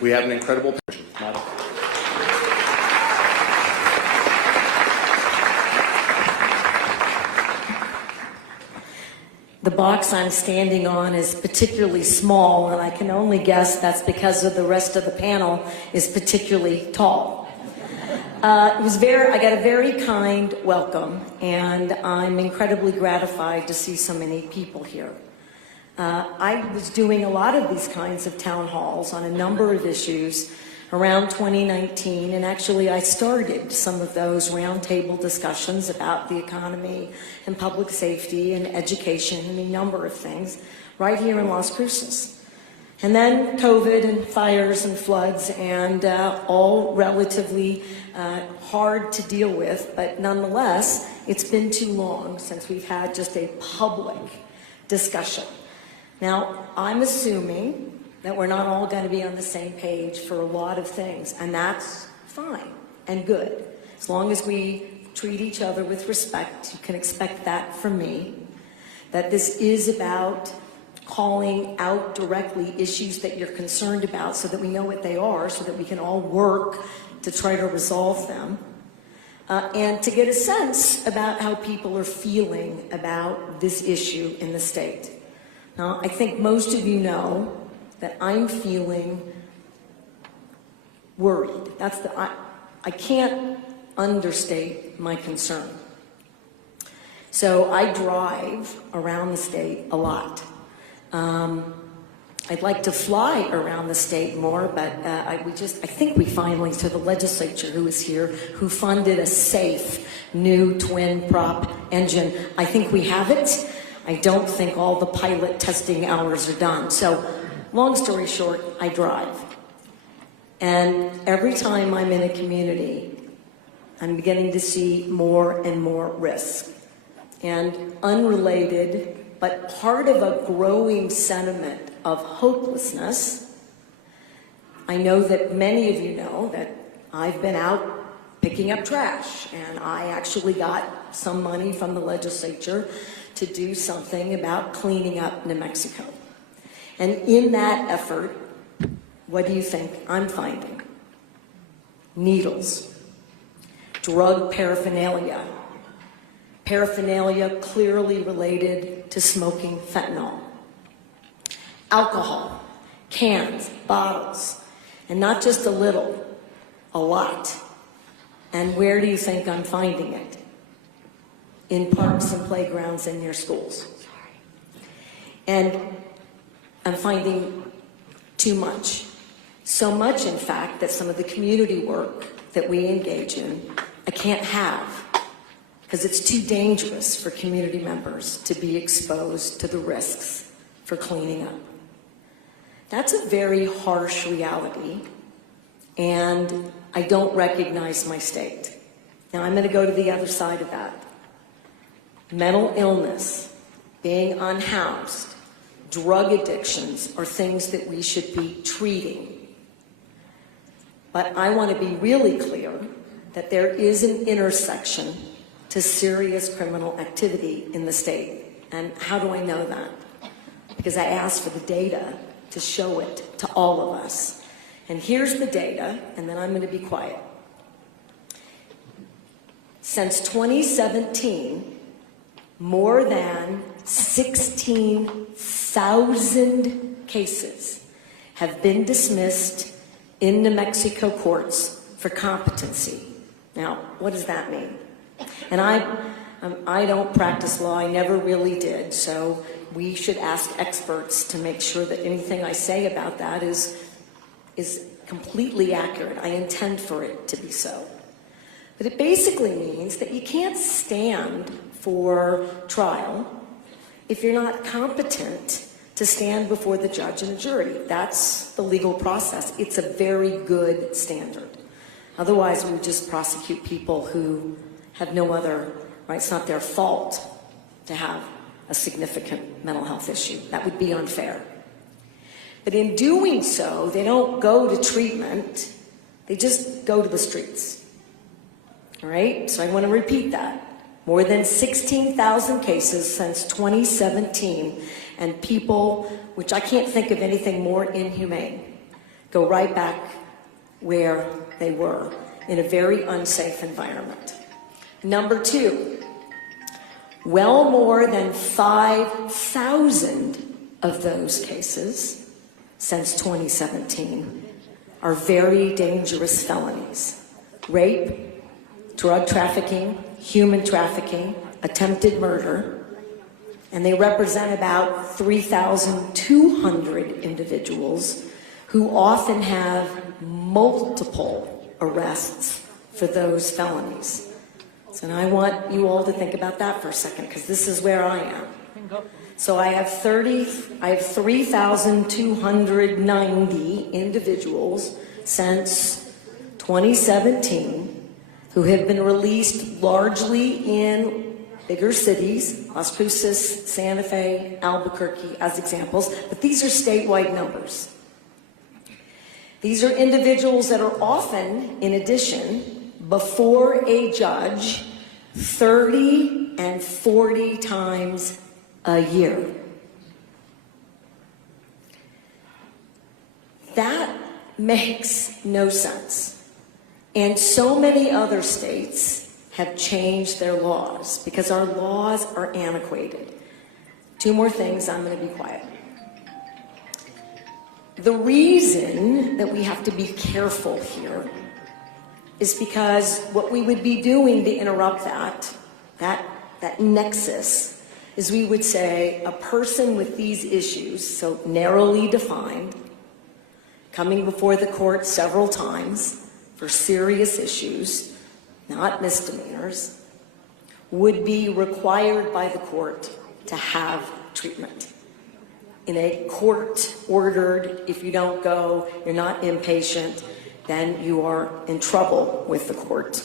We have an incredible The box I'm standing on is particularly small, and I can only guess that's because of the rest of the panel is particularly tall. I got a very kind welcome, and I'm incredibly gratified to see so many people here. I was doing a lot of these kinds of town halls on a number of issues around 2019, and actually I started some of those roundtable discussions about the economy and public safety and education and a number of things right here in Las Cruces. And then COVID and fires and floods and all relatively hard to deal with, but nonetheless, it's been too long since we've had just a public discussion. Now, I'm assuming that we're not all going to be on the same page for a lot of things, and that's fine and good. As long as we treat each other with respect, you can expect that from me, that this is about calling out directly issues that you're concerned about so that we know what they are, so that we can all work to try to resolve them, and to get a sense about how people are feeling about this issue in the state. Now, I think most of you know that I'm feeling worried. I can't understate my concern. So I drive around the state a lot. I'd like to fly around the state more, but I think we finally, to the legislature who is here, who funded a safe new twin prop engine, I think we have it. I don't think all the pilot testing hours are done. So, long story short, I drive. And every time I'm in a community, I'm beginning to see more and more risk. And unrelated, but part of a growing sentiment of hopelessness, I know that many of you know that I've been out picking up trash, and I actually got some money from the legislature to do something about cleaning up New Mexico. And in that effort, what do you think I'm finding? Needles, drug paraphernalia, paraphernalia clearly related to smoking fentanyl, alcohol, cans, bottles, and not just a little, a lot. And where do you think I'm finding it? In parks and playgrounds in your schools. And I'm finding too much. So much, in fact, that some of the community work that we engage in, I can't have, because it's too dangerous for community members to be exposed to the risks for cleaning up. That's a very harsh reality, and I don't recognize my state. Now I'm going to go to the other side of that. Mental illness, being unhoused, drug addictions are things that we should be treating. But I want to be really clear that there is an intersection to serious criminal activity in the state. And how do I know that? Because I asked for the data to show it to all of us. And here's the data, and then I'm going to be quiet. Since 2017, more than 16,000 cases have been dismissed in New Mexico courts for competency. Now, what does that mean? And I don't practice law, I never really did, so we should ask experts to make sure that anything I say about that is completely accurate. I intend for it to be so. But it basically means that you can't stand for trial if you're not competent to stand before the judge and the jury. That's the legal process. It's a very good standard. Otherwise, we would just prosecute people who have no other, right? It's not their fault to have a significant mental health issue. That would be unfair. But in doing so, they don't go to treatment, they just go to the streets. All right, so I want to repeat that. More than 16,000 cases since 2017, and people, which I can't think of anything more inhumane, go right back where they were, in a very unsafe environment. Number two, well more than 5,000 of those cases since 2017 are very dangerous felonies. Rape, drug trafficking, human trafficking, attempted murder, and they represent about 3,200 individuals who often have multiple arrests for those felonies. So now I want you all to think about that for a second, because this is where I am. So I have 3,290 individuals since 2017 who have been released largely in bigger cities, Las Cruces, Santa Fe, Albuquerque as examples, but these are statewide numbers. These are individuals that are often, in addition, before a judge 30 and 40 times a year. That makes no sense. And so many other states have changed their laws because our laws are antiquated. Two more things, I'm going to be quiet. The reason that we have to be careful here is because what we would be doing to interrupt that nexus is we would say a person with these issues, so narrowly defined, coming before the court several times for serious issues, not misdemeanors, would be required by the court to have treatment. In a court-ordered, if you don't go, you're not inpatient, then you are in trouble with the court.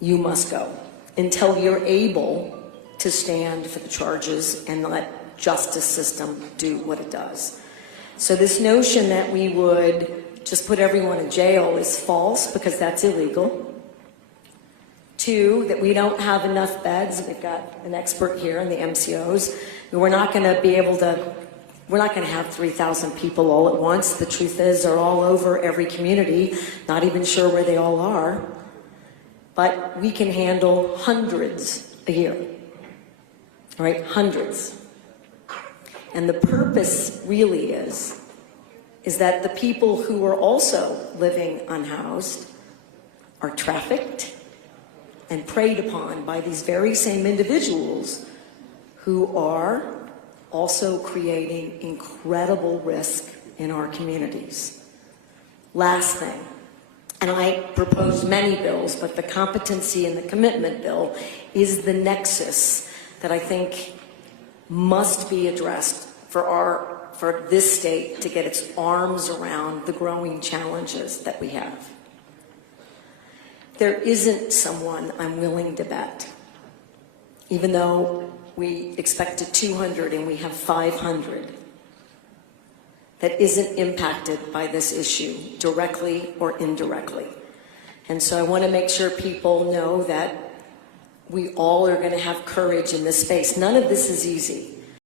You must go until you're able to stand for the charges and let justice system do what it does. So this notion that we would just put everyone in jail is false, because that's illegal. Two, that we don't have enough beds. We've got an expert here in the MCOs. We're not going to be able to, we're not going to have 3,000 people all at once. The truth is they're all over every community, not even sure where they all are. But we can handle hundreds a year, right? Hundreds. And the purpose really is that the people who are also living unhoused are trafficked and preyed upon by these very same individuals who are also creating incredible risk in our communities. Last thing, and I proposed many bills, but the competency and the commitment bill is the nexus that I think must be addressed for this state to get its arms around the growing challenges that we have. There isn't someone I'm willing to bet, even though we expected 200 and we have 500, that isn't impacted by this issue directly or indirectly. And so I want to make sure people know that we all are going to have courage in this space. None of this is easy.